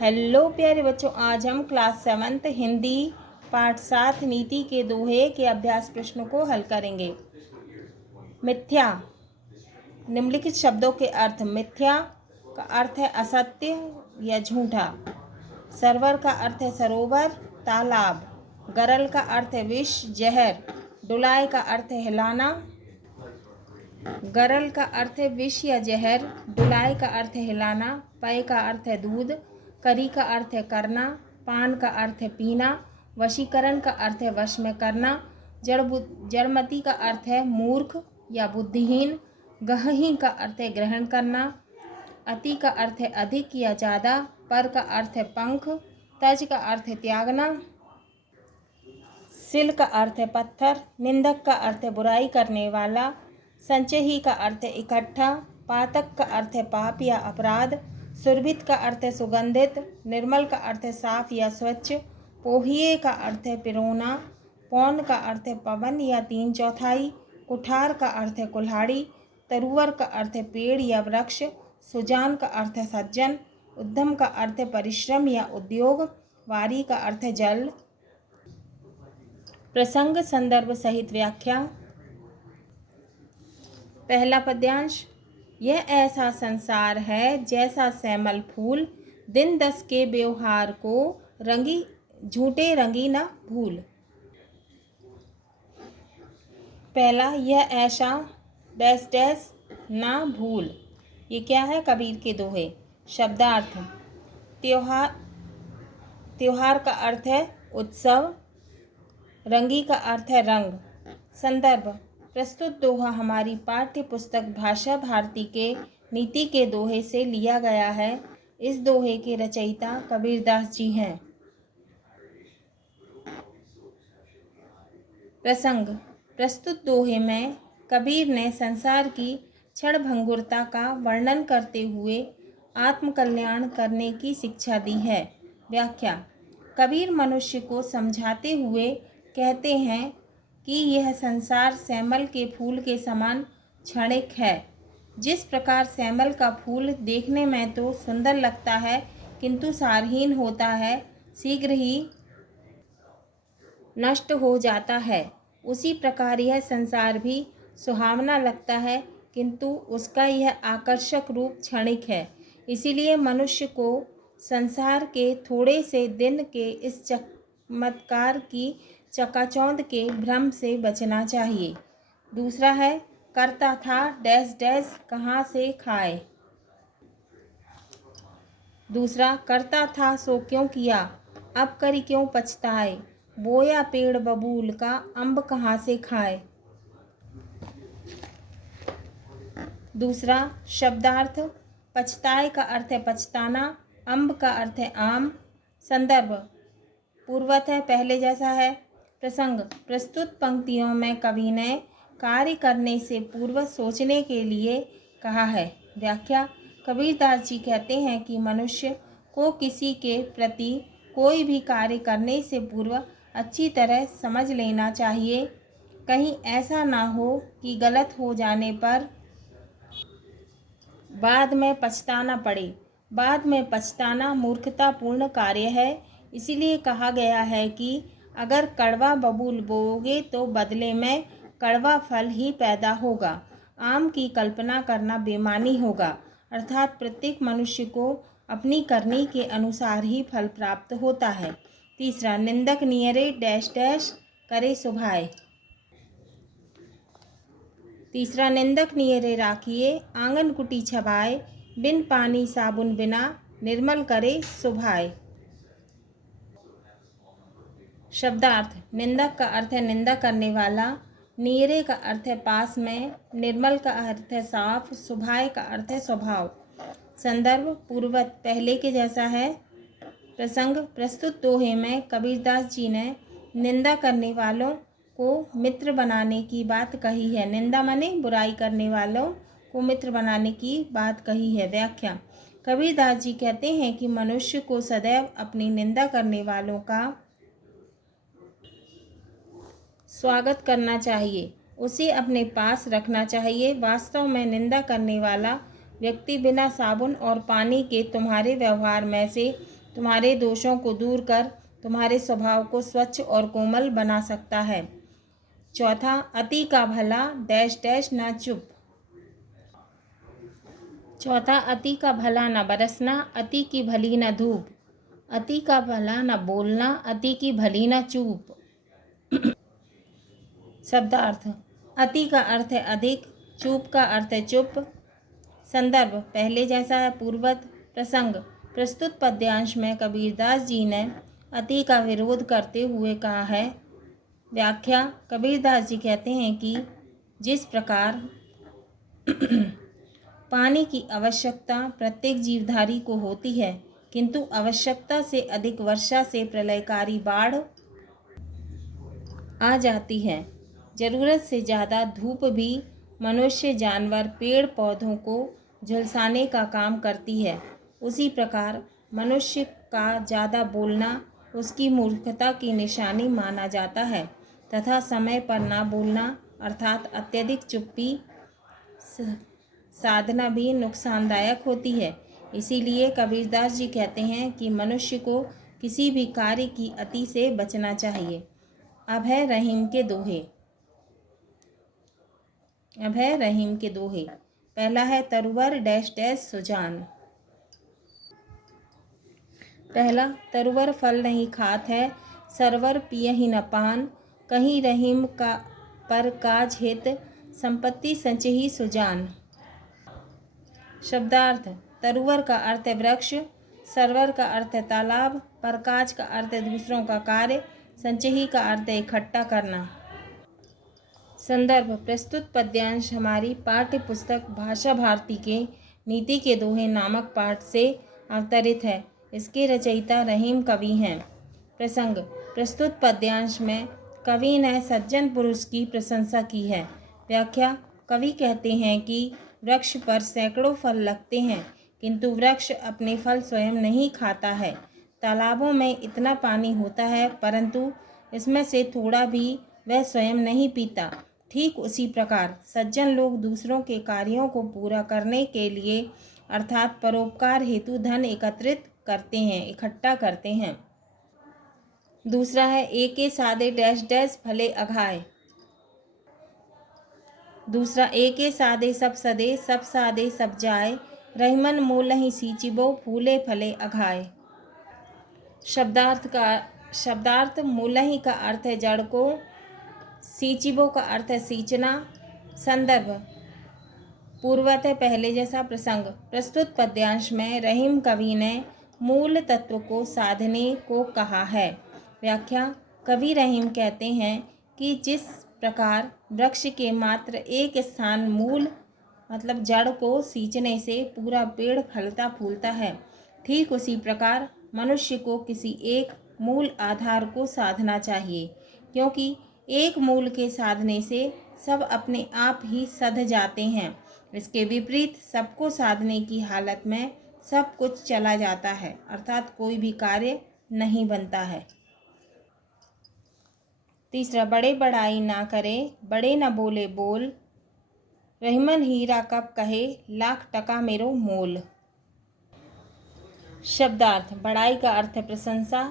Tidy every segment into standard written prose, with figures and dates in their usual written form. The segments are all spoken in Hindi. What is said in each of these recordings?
हेलो प्यारे बच्चों, आज हम क्लास 7 हिंदी पाठ 7 नीति के दोहे के अभ्यास प्रश्नों को हल करेंगे। मिथ्या। निम्नलिखित शब्दों के अर्थ। मिथ्या का अर्थ है असत्य या झूठा। सरवर का अर्थ है सरोवर, तालाब। गरल का अर्थ है विष, जहर। डुलाए का अर्थ है हिलाना। गरल का अर्थ है विष या जहर, डुलाए का अर्थ है हिलाना। पय का अर्थ है दूध। करी का अर्थ है करना। पान का अर्थ है पीना। वशीकरण का अर्थ है वश में करना। जड़मति का अर्थ है मूर्ख या बुद्धिहीन। गहही का अर्थ है ग्रहण करना। अति का अर्थ है अधिक या ज़्यादा। पर का अर्थ है पंख। तज का अर्थ है त्यागना। सिल का अर्थ है पत्थर। निंदक का अर्थ है बुराई करने वाला। संचयी का अर्थ है इकट्ठा। पातक का अर्थ है पाप या अपराध। सुरभित का अर्थ है सुगंधित। निर्मल का अर्थ है साफ या स्वच्छ। पोहिए का अर्थ है पिरोना। पौन का अर्थ है पवन या 3/4। कुठार का अर्थ है कुल्हाड़ी। तरुवर का अर्थ है पेड़ या वृक्ष। सुजान का अर्थ है सज्जन। उद्यम का अर्थ है परिश्रम या उद्योग। वारी का अर्थ है जल। प्रसंग संदर्भ सहित व्याख्या। पहला पद्यांश। यह ऐसा संसार है जैसा सैमल फूल, दिन 10 के व्यवहार को रंगी झूठे रंगी न भूल। पहला, यह ऐसा डैश डैश ना भूल। ये क्या है? कबीर के दोहे। शब्दार्थ। त्योहार। त्योहार का अर्थ है उत्सव। रंगी का अर्थ है रंग। संदर्भ। प्रस्तुत दोहा हमारी पाठ्य पुस्तक भाषा भारती के नीति के दोहे से लिया गया है। इस दोहे के रचयिता कबीरदास जी हैं। प्रसंग। प्रस्तुत दोहे में कबीर ने संसार की क्षणभंगुरता का वर्णन करते हुए आत्मकल्याण करने की शिक्षा दी है। व्याख्या। कबीर मनुष्य को समझाते हुए कहते हैं कि यह संसार सैमल के फूल के समान क्षणिक है। जिस प्रकार सैमल का फूल देखने में तो सुंदर लगता है किंतु सारहीन होता है, शीघ्र ही नष्ट हो जाता है, उसी प्रकार यह संसार भी सुहावना लगता है किंतु उसका यह आकर्षक रूप क्षणिक है। इसीलिए मनुष्य को संसार के थोड़े से दिन के इस चमत्कार की चकाचौंध के भ्रम से बचना चाहिए। दूसरा है, करता था डैश डैश कहाँ से खाए। दूसरा, करता था सो क्यों किया, अब करी क्यों पछताए। बोया पेड़ बबूल का, अम्ब कहाँ से खाए। दूसरा शब्दार्थ। पछताए का अर्थ है पछताना। अम्ब का अर्थ है आम। संदर्भ। पूर्वत है, पहले जैसा है। प्रसंग। प्रस्तुत पंक्तियों में कवि ने कार्य करने से पूर्व सोचने के लिए कहा है। व्याख्या। कबीरदास जी कहते हैं कि मनुष्य को किसी के प्रति कोई भी कार्य करने से पूर्व अच्छी तरह समझ लेना चाहिए, कहीं ऐसा ना हो कि गलत हो जाने पर बाद में पछताना पड़े। बाद में पछताना मूर्खतापूर्ण कार्य है। इसीलिए कहा गया है कि अगर कड़वा बबूल बोओगे तो बदले में कड़वा फल ही पैदा होगा। आम की कल्पना करना बेईमानी होगा, अर्थात प्रत्येक मनुष्य को अपनी करनी के अनुसार ही फल प्राप्त होता है। तीसरा, निंदक नियरे डैश डैश करे सुभाए। तीसरा, निंदक नियरे राखिए आंगन कुटी छबाए, बिन पानी साबुन बिना निर्मल करे सुभाए। शब्दार्थ। निंदक का अर्थ है निंदा करने वाला। नियरे का अर्थ है पास में। निर्मल का अर्थ है साफ। सुभाए का अर्थ है स्वभाव। संदर्भ। पूर्वत, पहले के जैसा है। प्रसंग। प्रस्तुत दोहे में कबीरदास जी ने निंदा करने वालों को मित्र बनाने की बात कही है। निंदा माने बुराई करने वालों को मित्र बनाने की बात कही है। व्याख्या। कबीरदास जी कहते हैं कि मनुष्य को सदैव अपनी निंदा करने वालों का स्वागत करना चाहिए, उसे अपने पास रखना चाहिए। वास्तव में निंदा करने वाला व्यक्ति बिना साबुन और पानी के तुम्हारे व्यवहार में से तुम्हारे दोषों को दूर कर तुम्हारे स्वभाव को स्वच्छ और कोमल बना सकता है। चौथा, अति का भला डैश डैश ना चुप। चौथा, अति का भला न बरसना, अति की भली न धूप। अति का भला न बोलना, अति की भली न चूप। शब्दार्थ, अति का अर्थ है अधिक, चूप का अर्थ है चुप। संदर्भ, पहले जैसा है पूर्वत। प्रसंग, प्रस्तुत पद्यांश में कबीरदास जी ने अति का विरोध करते हुए कहा है। व्याख्या, कबीरदास जी कहते हैं कि जिस प्रकार पानी की आवश्यकता प्रत्येक जीवधारी को होती है, किंतु आवश्यकता से अधिक वर्षा से प्रलयकारी बाढ़ आ जाती है, जरूरत से ज़्यादा धूप भी मनुष्य, जानवर, पेड़ पौधों को झुलसाने का काम करती है, उसी प्रकार मनुष्य का ज़्यादा बोलना उसकी मूर्खता की निशानी माना जाता है तथा समय पर ना बोलना अर्थात अत्यधिक चुप्पी साधना भी नुकसानदायक होती है। इसीलिए कबीरदास जी कहते हैं कि मनुष्य को किसी भी कार्य की अति से बचना चाहिए। अब है रहीम के दोहे। पहला है तरुवर डैश डैश सुजान। पहला, तरुवर फल नहीं खात है, सरवर पियहि न पान। कहीं रहीम का पर काज हित, संपत्ति संचही सुजान। शब्दार्थ, तरुवर का अर्थ है वृक्ष, सरवर का अर्थ है तालाब, परकाज का अर्थ है दूसरों का कार्य, संचही का अर्थ है इकट्ठा करना। संदर्भ, प्रस्तुत पद्यांश हमारी पाठ्य पुस्तक भाषा भारती के नीति के दोहे नामक पाठ से अवतरित है। इसके रचयिता रहीम कवि हैं। प्रसंग, प्रस्तुत पद्यांश में कवि ने सज्जन पुरुष की प्रशंसा की है। व्याख्या, कवि कहते हैं कि वृक्ष पर सैकड़ों फल लगते हैं, किंतु वृक्ष अपने फल स्वयं नहीं खाता है। तालाबों में इतना पानी होता है, परंतु इसमें से थोड़ा भी वह स्वयं नहीं पीता। ठीक उसी प्रकार सज्जन लोग दूसरों के कार्यों को पूरा करने के लिए अर्थात परोपकार हेतु धन इकट्ठा करते हैं। दूसरा है एके सादे डैश डैश भले अघाए। दूसरा, एके सादे सब सादे सब जाए, रहीमन मूलहि सींचिबो फूले फले अघाए। शब्दार्थ, मूलहि का अर्थ है जड़ को, सींचिबो का अर्थ है सींचना। संदर्भ, पूर्वत है पहले जैसा। प्रसंग, प्रस्तुत पद्यांश में रहीम कवि ने मूल तत्व को साधने को कहा है। व्याख्या, कवि रहीम कहते हैं कि जिस प्रकार वृक्ष के मात्र एक स्थान मूल मतलब जड़ को सींचने से पूरा पेड़ फलता फूलता है, ठीक उसी प्रकार मनुष्य को किसी एक मूल आधार को साधना चाहिए, क्योंकि एक मूल के साधने से सब अपने आप ही सध जाते हैं। इसके विपरीत सबको साधने की हालत में सब कुछ चला जाता है, अर्थात कोई भी कार्य नहीं बनता है। तीसरा, बड़े बड़ाई ना करे, बड़े न बोले बोल, रहीमन हीरा कब कहे, लाख टका मेरो मोल। शब्दार्थ, बड़ाई का अर्थ है प्रशंसा,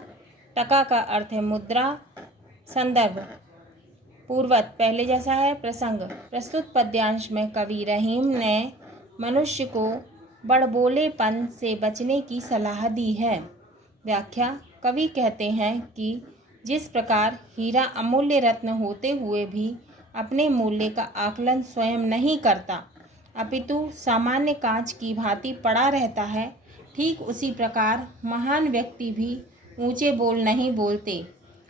टका का अर्थ है मुद्रा। संदर्भ, पूर्वत पहले जैसा है। प्रसंग, प्रस्तुत पद्यांश में कवि रहीम ने मनुष्य को बड़बोलेपन से बचने की सलाह दी है। व्याख्या, कवि कहते हैं कि जिस प्रकार हीरा अमूल्य रत्न होते हुए भी अपने मूल्य का आकलन स्वयं नहीं करता, अपितु सामान्य कांच की भांति पड़ा रहता है, ठीक उसी प्रकार महान व्यक्ति भी ऊंचे बोल नहीं बोलते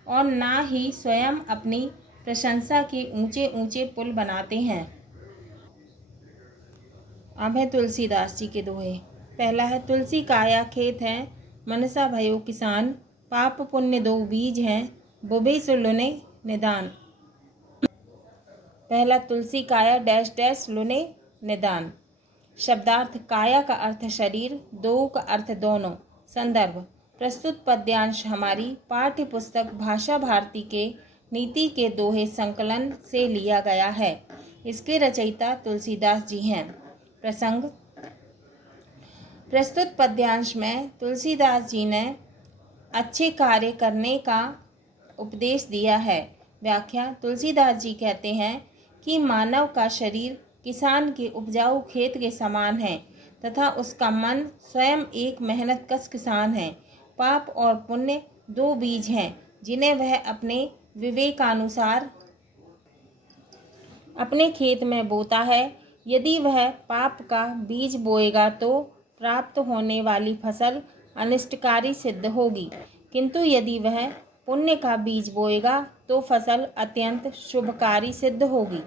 और ना ही स्वयं अपनी प्रशंसा के ऊंचे ऊंचे पुल बनाते हैं। अब है तुलसीदास जी के दोहे। पहला है तुलसी काया खेत है, मनसा भयो किसान, पाप पुण्य दो बीज हैं, बुभे सो लुने निदान। पहला, तुलसी काया डैश डैश लुने निदान। शब्दार्थ, काया का अर्थ शरीर, दो का अर्थ दोनों। संदर्भ, प्रस्तुत पद्यांश हमारी पाठ्य पुस्तक भाषा भारती के नीति के दोहे संकलन से लिया गया है। इसके रचयिता तुलसीदास जी हैं। प्रसंग, प्रस्तुत पद्यांश में तुलसीदास जी ने अच्छे कार्य करने का उपदेश दिया है। व्याख्या। तुलसीदास जी कहते हैं कि मानव का शरीर किसान के उपजाऊ खेत के समान है तथा उसका मन स्वयं एक मेहनतकश किसान है। पाप और पुण्य दो बीज हैं जिन्हें वह अपने विवेकानुसार अपने खेत में बोता है। यदि वह पाप का बीज बोएगा तो प्राप्त होने वाली फसल अनिष्टकारी सिद्ध होगी, किंतु यदि वह पुण्य का बीज बोएगा तो फसल अत्यंत शुभकारी सिद्ध होगी।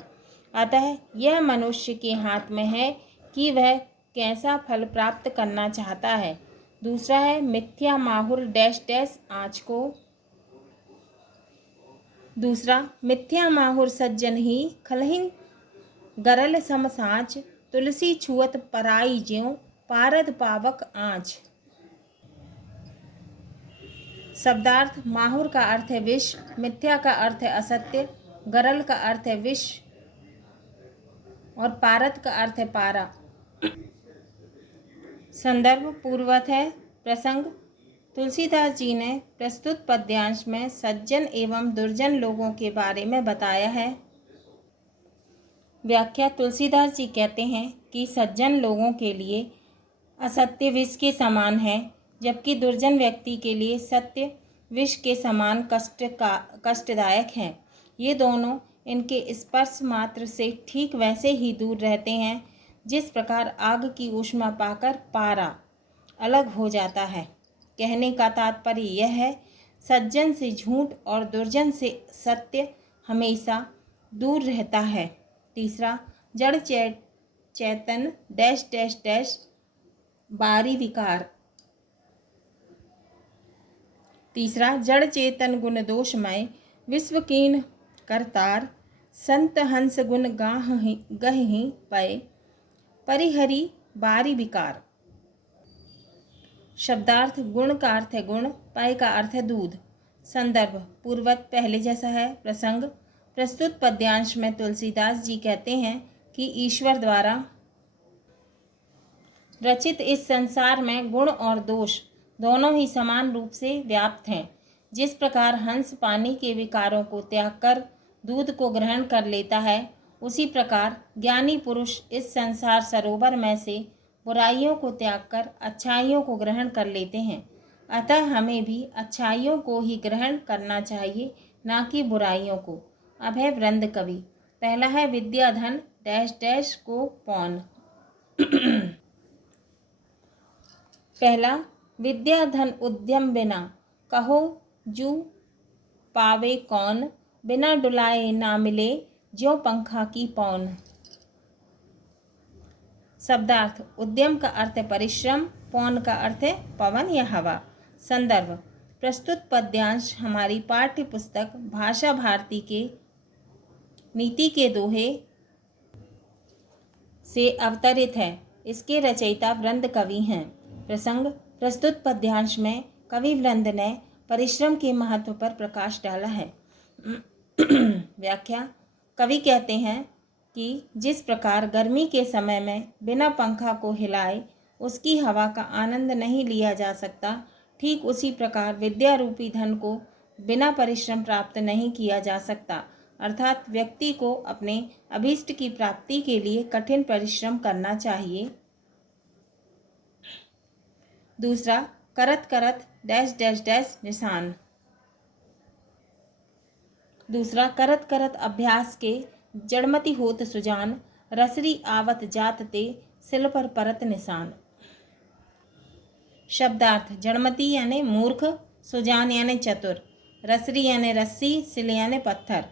अतः यह मनुष्य के हाथ में है कि वह कैसा फल प्राप्त करना चाहता है। दूसरा है मिथ्या माहुर डैश डैश आँच को। दूसरा, मिथ्या माहुर सज्जन ही खलहिं गरल सम साँच, तुलसी छुअत पराई ज्यों पारद पावक आँच। शब्दार्थ। माहुर का अर्थ है विष, मिथ्या का अर्थ है असत्य, गरल का अर्थ है विष और पारद का अर्थ है पारा। संदर्भ पूर्वत है। प्रसंग। तुलसीदास जी ने प्रस्तुत पद्यांश में सज्जन एवं दुर्जन लोगों के बारे में बताया है। व्याख्या। तुलसीदास जी कहते हैं कि सज्जन लोगों के लिए असत्य विष के समान है, जबकि दुर्जन व्यक्ति के लिए सत्य विष के समान कष्टदायक है। ये दोनों इनके स्पर्श मात्र से ठीक वैसे ही दूर रहते हैं जिस प्रकार आग की ऊष्मा पाकर पारा अलग हो जाता है। कहने का तात्पर्य यह है, सज्जन से झूठ और दुर्जन से सत्य हमेशा दूर रहता है। तीसरा, जड़ चेतन डैश डैश डैश बारी विकार। तीसरा, जड़ चेतन गुण दोषमय विश्वकीन करतार, संत हंस गुण गहि पय परिहरि बारी विकार। शब्दार्थ। गुण का अर्थ है गुण, पय का अर्थ है दूध। संदर्भ पूर्वत पहले जैसा है। प्रसंग। प्रस्तुत पद्यांश में तुलसीदास जी कहते हैं कि ईश्वर द्वारा रचित इस संसार में गुण और दोष दोनों ही समान रूप से व्याप्त हैं। जिस प्रकार हंस पानी के विकारों को त्याग कर दूध को ग्रहण कर लेता है, उसी प्रकार ज्ञानी पुरुष इस संसार सरोवर में से बुराइयों को त्याग कर अच्छाइयों को ग्रहण कर लेते हैं। अतः हमें भी अच्छाइयों को ही ग्रहण करना चाहिए, ना कि बुराइयों को। अब है वृंद कवि। पहला है विद्याधन डैश डैश को पौन। पहला, विद्या धन उद्यम बिना कहो जू पावे कौन, बिना डुलाए ना मिले ज्यों पंखा की पौन। शब्दार्थ। उद्यम का अर्थ है परिश्रम, पौन का अर्थ है पवन या हवा। संदर्भ। प्रस्तुत पद्यांश हमारी पाठ्य पुस्तक भाषा भारती के नीति के दोहे से अवतरित है। इसके रचयिता वृंद कवि हैं। प्रसंग। प्रस्तुत पद्यांश में कवि वृंद ने परिश्रम के महत्व पर प्रकाश डाला है। व्याख्या। कवि कहते हैं कि जिस प्रकार गर्मी के समय में बिना पंखा को हिलाए उसकी हवा का आनंद नहीं लिया जा सकता, ठीक उसी प्रकार विद्या रूपी धन को बिना परिश्रम प्राप्त नहीं किया जा सकता। अर्थात व्यक्ति को अपने अभीष्ट की प्राप्ति के लिए कठिन परिश्रम करना चाहिए। दूसरा, करत करत डैश डैश डैश निशान। दूसरा, करत करत अभ्यास के जड़मति होत सुजान, रसरी आवत जात ते सिल पर परत निशान। शब्दार्थ। जड़मति यानी मूर्ख, सुजान यानी चतुर, रसरी यानी रस्सी, सिल यानी पत्थर।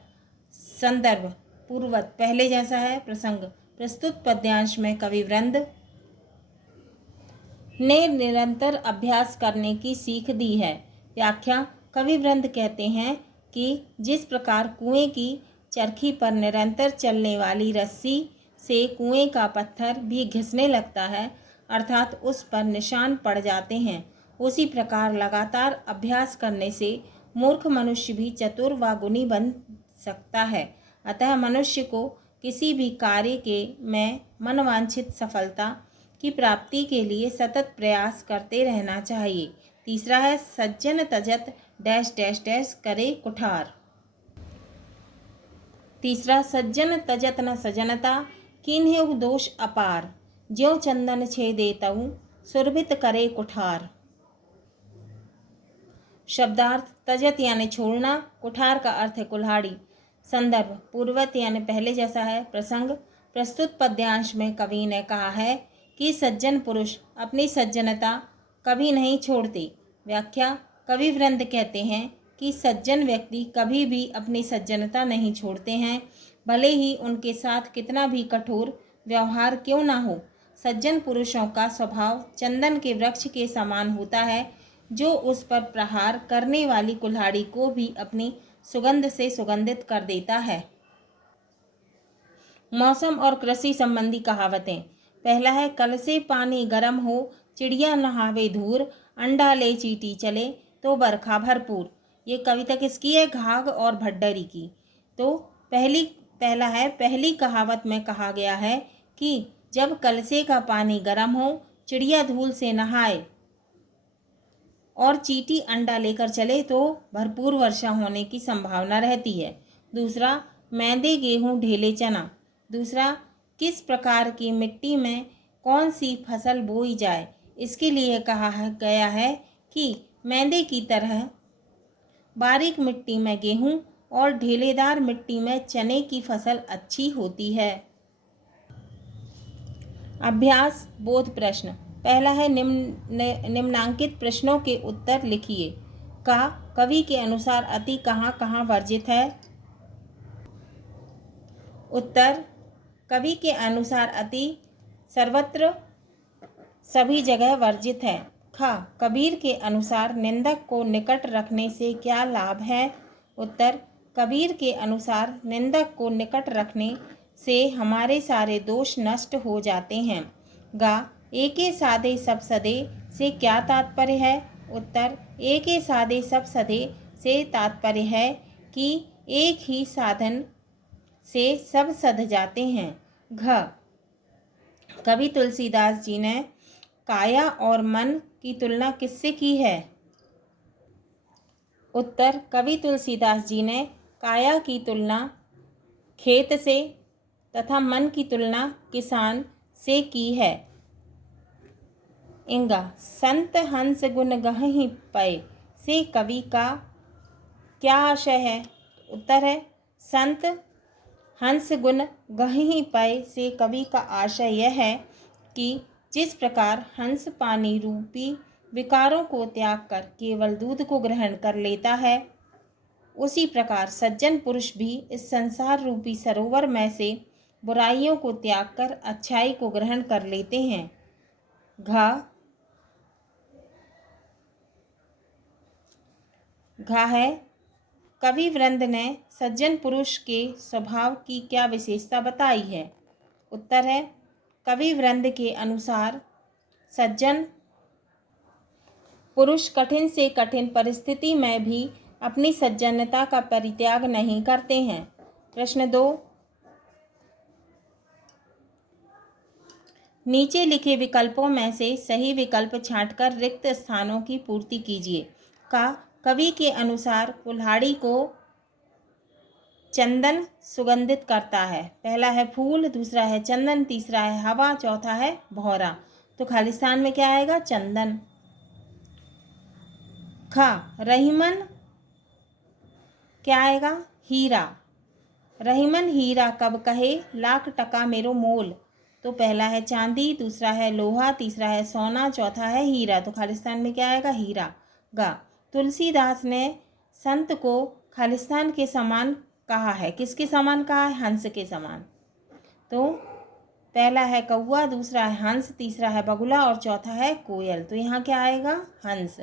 संदर्भ पूर्वत पहले जैसा है। प्रसंग। प्रस्तुत पद्यांश में कवि वृंद ने निरंतर अभ्यास करने की सीख दी है। व्याख्या। कवि वृंद कहते हैं कि जिस प्रकार कुएं की चरखी पर निरंतर चलने वाली रस्सी से कुएं का पत्थर भी घिसने लगता है, अर्थात उस पर निशान पड़ जाते हैं, उसी प्रकार लगातार अभ्यास करने से मूर्ख मनुष्य भी चतुर व गुणी बन सकता है। अतः मनुष्य को किसी भी कार्य के में मनवांछित सफलता की प्राप्ति के लिए सतत प्रयास करते रहना चाहिए। तीसरा है सज्जन तजत डैश डैश डैश करे कुठार। तीसरा, सज्जन तजत न सजनता कीन्हेउ दोष अपार, ज्यों चंदन छेदे तऊ सुरभित करे कुठार। शब्दार्थ, तजत यानी छोड़ना, कुठार का अर्थ है कुल्हाड़ी। संदर्भ, पूर्वत यानी पहले जैसा है। प्रसंग, प्रस्तुत पद्यांश में कवि ने कहा है कि सज्जन पुरुष अपनी सज्जनता कभी नहीं छोड़ते। व्याख्या, कवि वृंद कहते हैं कि सज्जन व्यक्ति कभी भी अपनी सज्जनता नहीं छोड़ते हैं, भले ही उनके साथ कितना भी कठोर व्यवहार क्यों ना हो। सज्जन पुरुषों का स्वभाव चंदन के वृक्ष के समान होता है, जो उस पर प्रहार करने वाली कुल्हाड़ी को भी अपनी सुगंध से सुगंधित कर देता है। मौसम और कृषि संबंधी कहावतें। पहला है, कल से पानी गर्म हो, चिड़िया नहावे धूर, अंडा ले चींटी चले तो बरखा भरपूर। ये कविता किसकी है? घाघ और भड्डरी की। तो पहला है, पहली कहावत में कहा गया है कि जब कलसे का पानी गर्म हो, चिड़िया धूल से नहाए और चींटी अंडा लेकर चले तो भरपूर वर्षा होने की संभावना रहती है। दूसरा, मैदे गेहूँ ढेले चना। दूसरा, किस प्रकार की मिट्टी में कौन सी फसल बोई जाए, इसके लिए कहा गया है कि मैदे की तरह बारीक मिट्टी में गेहूँ और ढेलेदार मिट्टी में चने की फसल अच्छी होती है। अभ्यास बोध प्रश्न। पहला है, निम्नांकित प्रश्नों के उत्तर लिखिए। का कवि के अनुसार अति कहाँ कहाँ वर्जित है? उत्तर, कवि के अनुसार अति सर्वत्र सभी जगह वर्जित है। खा, कबीर के अनुसार निंदक को निकट रखने से क्या लाभ है? उत्तर, कबीर के अनुसार निंदक को निकट रखने से हमारे सारे दोष नष्ट हो जाते हैं। गा, एके साधे सब सधे से क्या तात्पर्य है? उत्तर, एके साधे सब सधे से तात्पर्य है कि एक ही साधन से सब सध जाते हैं। घ, कवि तुलसीदास जी ने काया और मन की तुलना किससे की है? उत्तर, कवि तुलसीदास जी ने काया की तुलना खेत से तथा मन की तुलना किसान से की है। इंगा, संत हंस गुण गहहि पै से कवि का क्या आशय है? उत्तर है, संत हंस गुण गहहि पै से कवि का आशय यह है कि जिस प्रकार हंस पानी रूपी विकारों को त्याग कर केवल दूध को ग्रहण कर लेता है, उसी प्रकार सज्जन पुरुष भी इस संसार रूपी सरोवर में से बुराइयों को त्याग कर अच्छाई को ग्रहण कर लेते हैं। घा है, कवि वृंद ने सज्जन पुरुष के स्वभाव की क्या विशेषता बताई है? उत्तर है, कवि वृंद के अनुसार सज्जन पुरुष कठिन से कठिन परिस्थिति में भी अपनी सज्जनता का परित्याग नहीं करते हैं। प्रश्न 2, नीचे लिखे विकल्पों में से सही विकल्प छांटकर रिक्त स्थानों की पूर्ति कीजिए। का कवि के अनुसार कुल्हाड़ी को चंदन सुगंधित करता है। पहला है फूल, दूसरा है चंदन, तीसरा है हवा, चौथा है भौरा। तो खालिस्तान में क्या आएगा? चंदन। खा, रहीमन क्या आएगा? हीरा। रहीमन हीरा कब कहे, लाख टका मेरो मोल। तो पहला है चांदी, दूसरा है लोहा, तीसरा है सोना, चौथा है हीरा। तो खालिस्तान में क्या आएगा? हीरा। गा, तुलसीदास ने संत को खालिस्तान के समान कहा है। किसके समान कहा है? हंस के समान। तो पहला है कौवा, दूसरा है हंस, तीसरा है बगुला और चौथा है कोयल। तो यहाँ क्या आएगा? हंस।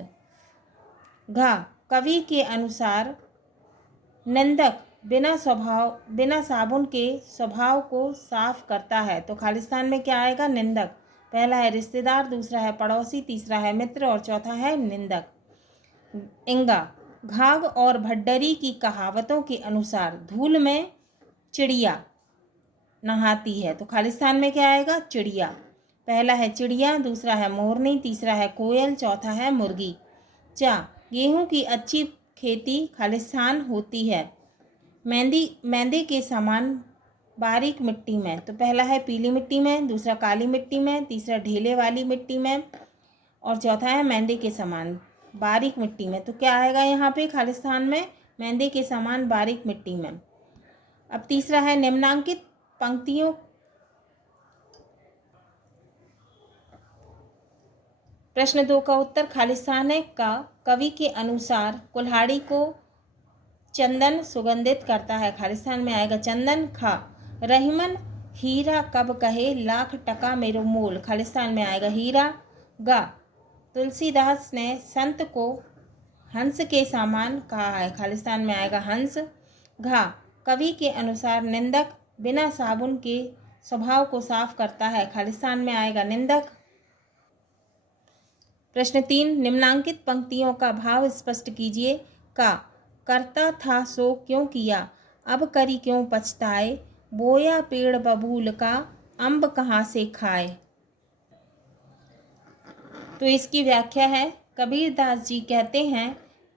घा, कवि के अनुसार निंदक बिना साबुन के स्वभाव को साफ करता है। तो खालिस्तान में क्या आएगा? निंदक। पहला है रिश्तेदार, दूसरा है पड़ोसी, तीसरा है मित्र और चौथा है निंदक। इंगा, घाघ और भड्डरी की कहावतों के अनुसार धूल में चिड़िया नहाती है। तो खालिस्तान में क्या आएगा? चिड़िया। पहला है चिड़िया, दूसरा है मोरनी, तीसरा है कोयल, चौथा है मुर्गी। चा, गेहूं की अच्छी खेती खालिस्तान होती है मैदे के समान बारीक मिट्टी में। तो पहला है पीली मिट्टी में, दूसरा काली मिट्टी में, तीसरा ढीले वाली मिट्टी में और चौथा है मैदे के समान बारीक मिट्टी में। तो क्या आएगा यहाँ पे खालिस्तान में? मैदे के समान बारीक मिट्टी में। अब तीसरा है निम्नांकित पंक्तियों प्रश्न 2 का उत्तर खालिस्तान है का कवि के अनुसार कुल्हाड़ी को चंदन सुगंधित करता है। खालिस्तान में आएगा चंदन। खा, रहीमन हीरा कब कहे लाख टका मेरो मोल। खालिस्तान में आएगा हीरा। गा, तुलसीदास ने संत को हंस के समान कहा है। खालिस्तान में आएगा हंस। घा, कवि के अनुसार निंदक बिना साबुन के स्वभाव को साफ करता है। खालिस्तान में आएगा निंदक। प्रश्न 3, निम्नांकित पंक्तियों का भाव स्पष्ट कीजिए। का, करता था सो क्यों किया, अब करी क्यों पछताए, बोया पेड़ बबूल का, अम्ब कहाँ से खाए। तो इसकी व्याख्या है, कबीरदास जी कहते हैं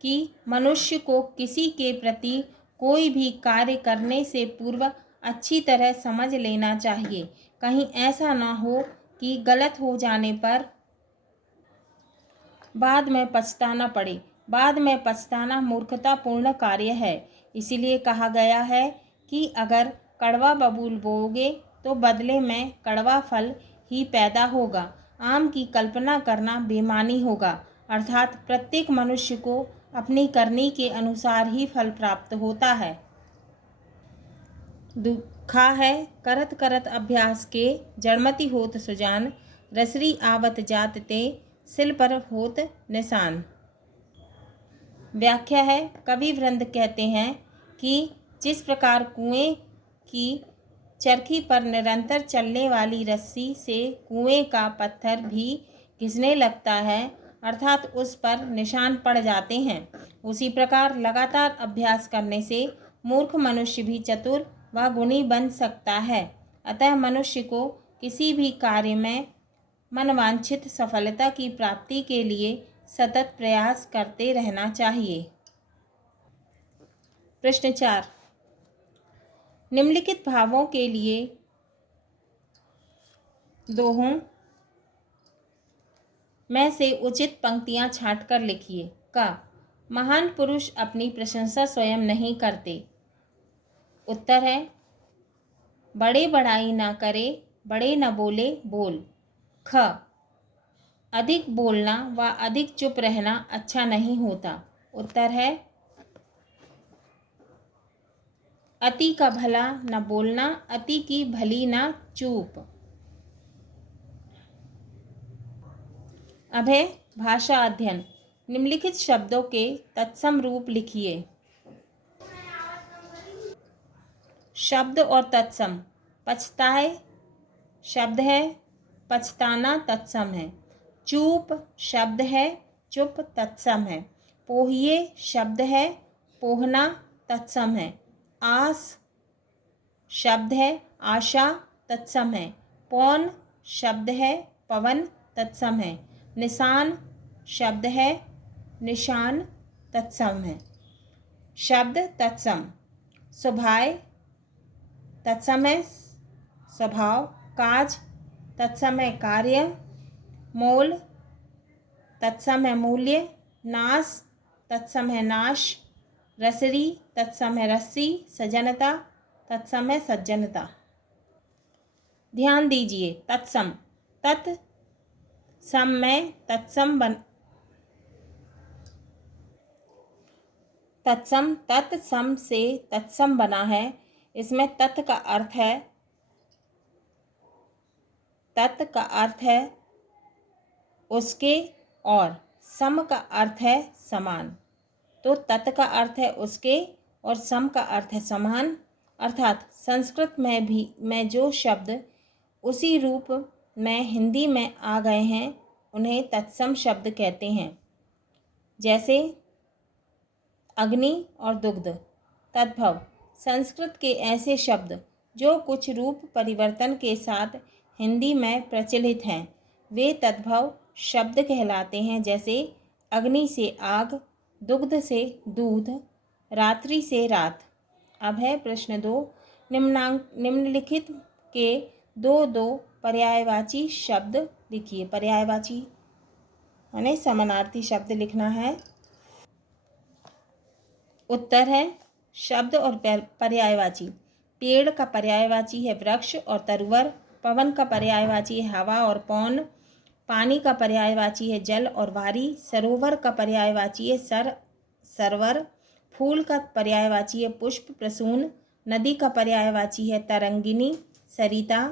कि मनुष्य को किसी के प्रति कोई भी कार्य करने से पूर्व अच्छी तरह समझ लेना चाहिए, कहीं ऐसा ना हो कि गलत हो जाने पर बाद में पछताना पड़े। बाद में पछताना मूर्खतापूर्ण कार्य है। इसीलिए कहा गया है कि अगर कड़वा बबूल बोओगे तो बदले में कड़वा फल ही पैदा होगा। आम की कल्पना करना बेईमानी होगा, अर्थात प्रत्येक मनुष्य को अपनी करनी के अनुसार ही फल प्राप्त होता है। दुखा है, करत करत अभ्यास के जड़मति होत सुजान, रसरी आवत जात ते सिल पर होत निशान। व्याख्या है, कवि वृंद कहते हैं कि जिस प्रकार कुएं की चरखी पर निरंतर चलने वाली रस्सी से कुएं का पत्थर भी घिसने लगता है, अर्थात उस पर निशान पड़ जाते हैं, उसी प्रकार लगातार अभ्यास करने से मूर्ख मनुष्य भी चतुर व गुणी बन सकता है। अतः मनुष्य को किसी भी कार्य में मनवांछित सफलता की प्राप्ति के लिए सतत प्रयास करते रहना चाहिए। प्रश्न 4, निम्नलिखित भावों के लिए दोहों में से उचित पंक्तियां छांटकर लिखिए। का, महान पुरुष अपनी प्रशंसा स्वयं नहीं करते। उत्तर है, बड़े बड़ाई ना करे, बड़े न बोले बोल। ख, अधिक बोलना व अधिक चुप रहना अच्छा नहीं होता। उत्तर है, अति का भला न बोलना, अति की भली न चूप। अब है भाषा अध्ययन। निम्नलिखित शब्दों के तत्सम रूप लिखिए। शब्द और तत्सम। पछताए शब्द है, पछताना तत्सम है। चूप शब्द है, चुप तत्सम है। पोहिए शब्द है, पोहना तत्सम है। आस शब्द है, आशा तत्सम है। पौन शब्द है, पवन तत्सम है। निशान शब्द है, निशान तत्सम है। शब्द तत्सम। स्वभाव तत्सम है, स्वभाव। काज तत्सम है, कार्य। मोल तत्सम है, मूल्य। नाश तत्सम है, नाश। रसरी तत्सम है, रस्सी। सजनता तत्सम है, सज्जनता। ध्यान दीजिए, तत्सम तत्सम में तत्सम तत्सम से तत्सम बना है। इसमें तत् का अर्थ है उसके और सम का अर्थ है समान। तो तत् का अर्थ है उसके और सम का अर्थ है समान, अर्थात संस्कृत में जो शब्द उसी रूप में हिंदी में आ गए हैं उन्हें तत्सम शब्द कहते हैं। जैसे अग्नि और दुग्ध। तद्भव संस्कृत के ऐसे शब्द जो कुछ रूप परिवर्तन के साथ हिंदी में प्रचलित हैं। वे तद्भव शब्द कहलाते हैं, जैसे अग्नि से आग, दुग्ध से दूध, रात्रि से रात। अब है प्रश्न 2। निम्नलिखित के दो दो पर्यायवाची शब्द लिखिए। पर्यायवाची यानी समानार्थी शब्द लिखना है। उत्तर है शब्द और पर्यायवाची। पेड़ का पर्यायवाची है वृक्ष और तरुवर। पवन का पर्यायवाची है हवा और पौन। पानी का पर्यायवाची है जल और वारी। सरोवर का पर्यायवाची है सरवर। फूल का पर्यायवाची है पुष्प प्रसून। नदी का पर्यायवाची है तरंगिनी सरिता।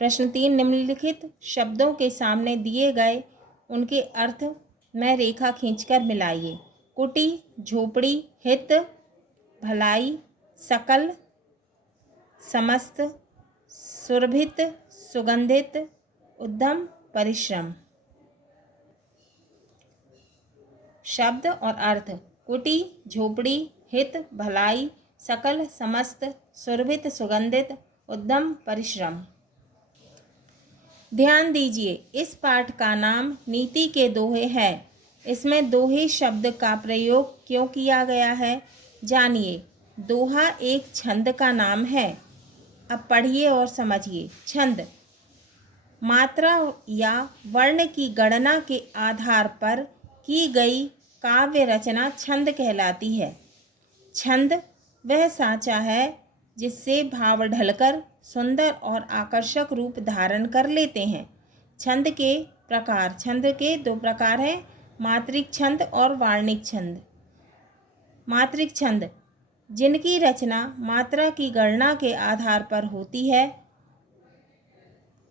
प्रश्न 3। निम्नलिखित शब्दों के सामने दिए गए उनके अर्थ में रेखा खींचकर मिलाइए। कुटी, झोपड़ी, हित, भलाई, सकल, समस्त, सुरभित, सुगंधित, उद्यम, परिश्रम। शब्द और अर्थ। कुटी, झोपड़ी, हित, भलाई, सकल, समस्त, सुरभित, सुगंधित, उद्यम, परिश्रम। ध्यान दीजिए, इस पाठ का नाम नीति के दोहे है। इसमें दोहे शब्द का प्रयोग क्यों किया गया है, जानिए। दोहा एक छंद का नाम है। अब पढ़िए और समझिए। छंद मात्रा या वर्ण की गणना के आधार पर की गई काव्य रचना छंद कहलाती है। छंद वह साँचा है जिससे भाव ढलकर सुंदर और आकर्षक रूप धारण कर लेते हैं। छंद के प्रकार। छंद के दो प्रकार हैं, मात्रिक छंद और वार्णिक छंद। मात्रिक छंद जिनकी रचना मात्रा की गणना के आधार पर होती है,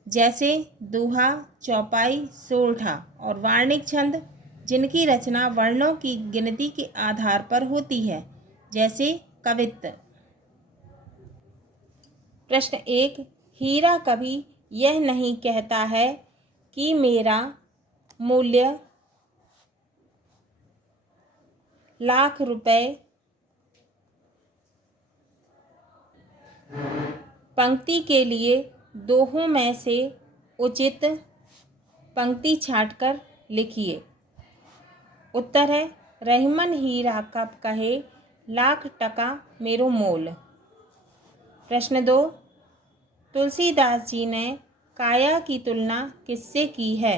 जैसे दोहा, चौपाई, सोरठा। और वार्णिक छंद जिनकी रचना वर्णों की गिनती के आधार पर होती है, जैसे कवित्त। प्रश्न 1। हीरा कभी यह नहीं कहता है कि मेरा मूल्य लाख रुपए। पंक्ति के लिए दोहों में से उचित पंक्ति छांटकर लिखिए। उत्तर है रहीमन हीरा कब कहे लाख टका मेरो मोल। प्रश्न 2। तुलसीदास जी ने काया की तुलना किससे की है।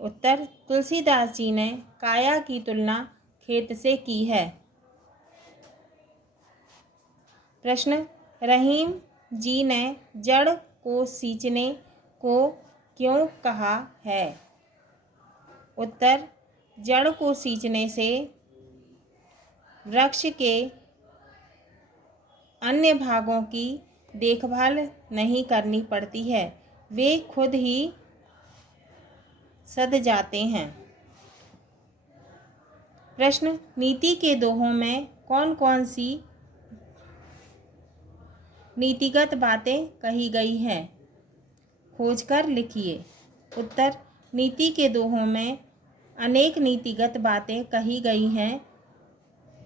उत्तर तुलसीदास जी ने काया की तुलना खेत से की है। प्रश्न रहीम जी ने जड़ को सींचने को क्यों कहा है। उत्तर जड़ को सींचने से वृक्ष के अन्य भागों की देखभाल नहीं करनी पड़ती है, वे खुद ही सध जाते हैं। प्रश्न नीति के दोहों में कौन कौन सी नीतिगत बातें कही गई हैं, खोजकर लिखिए। उत्तर नीति के दोहों में अनेक नीतिगत बातें कही गई हैं।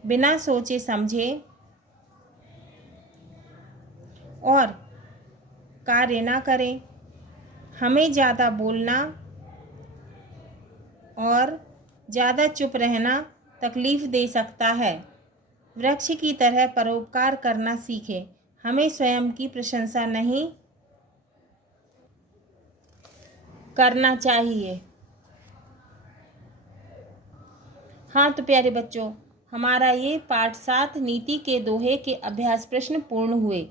बिना सोचे समझे और कार्य ना करें। हमें ज़्यादा बोलना और ज़्यादा चुप रहना तकलीफ़ दे सकता है। वृक्ष की तरह परोपकार करना सीखें। हमें स्वयं की प्रशंसा नहीं करना चाहिए। हाँ तो प्यारे बच्चों, हमारा ये पाठ 7 नीति के दोहे के अभ्यास प्रश्न पूर्ण हुए।